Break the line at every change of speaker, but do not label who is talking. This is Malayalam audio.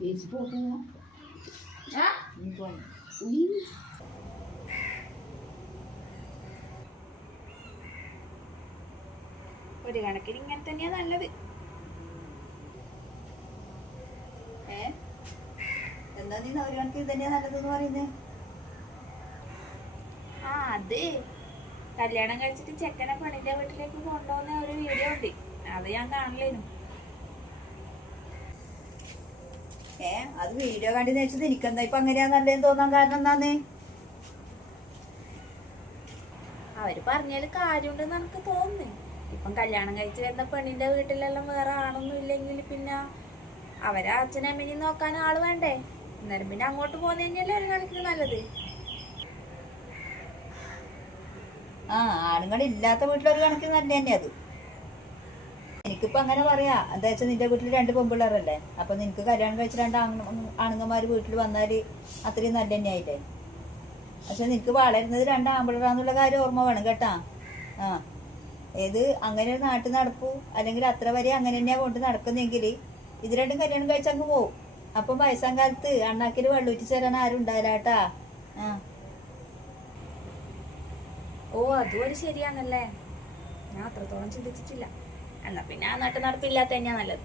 ചേച്ചി പോകുമോ
ആ
Então. Ui.
ഒരു കണക്കിന് ഇങ്ങനെ തന്നെയാ നല്ലത്.
ഏ? എന്താ നീ ഒരു കണക്കിന് തന്നെയാ നല്ലതെന്ന് പറയുന്നേ?
ആ അത്. കല്യാണം കഴിച്ചിട്ട് ചെക്കനെ പെണ്ണിന്റെ വീട്ടിലേക്ക് കൊണ്ടുപോകുന്ന ഒരു വീഡിയോ ഉണ്ട്. അത് ഞാൻ കാണലേനു
ഏ അത് വീഡിയോ കണ്ടു വെച്ചത് എനിക്കെന്താ ഇപ്പൊ അങ്ങനെയാ നല്ലതെന്ന് തോന്നാൻ കാരണം എന്താന്ന്?
അവർ പറഞ്ഞാൽ കാര്യമുണ്ടെന്ന് നമുക്ക് തോന്നുന്നു. ഇപ്പം കല്യാണം കഴിച്ച് വരുന്ന പെണ്ണിന്റെ വീട്ടിലെല്ലാം വേറെ ആണൊന്നും ഇല്ലെങ്കിൽ പിന്നെ അവരെ അച്ഛനും അമ്മയും നോക്കാൻ ആൾ വേണ്ടേ? അന്നേരം പിന്നെ അങ്ങോട്ട് പോകുന്ന തന്നെയല്ലേ ഒരു കണക്കിന് നല്ലത്.
ആ ആണുങ്ങളില്ലാത്ത വീട്ടിലൊരു കണക്കിന് നല്ല തന്നെ അത്. എനിക്കിപ്പോ അങ്ങനെ പറയാ. എന്താ വെച്ചാൽ നിന്റെ വീട്ടിൽ രണ്ട് പെമ്പിള്ളേരല്ലേ? അപ്പൊ നിനക്ക് കല്യാണം കഴിച്ച രണ്ട് ആണുങ്ങന്മാര് വീട്ടിൽ വന്നാൽ അത്രയും നല്ല തന്നെയായില്ലേ? പക്ഷെ നിനക്ക് വളരുന്നത് രണ്ട് ആമ്പിള്ളറാന്നുള്ള കാര്യം ഓർമ്മ വേണം കേട്ടാ. ആ. ഏത് അങ്ങനെ ഒരു നാട്ടിൽ നടപ്പു. അല്ലെങ്കിൽ അത്ര വരെ അങ്ങനെ തന്നെയാ കൊണ്ട് നടക്കുന്നെങ്കിൽ ഇത് രണ്ടും കല്യാണം കഴിച്ചങ്ങ് പോവും. അപ്പം വയസ്സാം കാലത്ത് അണ്ണാക്കിൽ വെള്ളൂറ്റി ചേരാൻ ആരും ഉണ്ടാവില്ല കേട്ടാ. ആ.
ഓ അതും ഒരു ശരിയാണല്ലേ? ഞാൻ അത്രത്തോളം ചിന്തിച്ചിട്ടില്ല. എന്നാ പിന്നെ ആ നാട്ടു നടപ്പില്ലാത്ത തന്നെയാ നല്ലത്.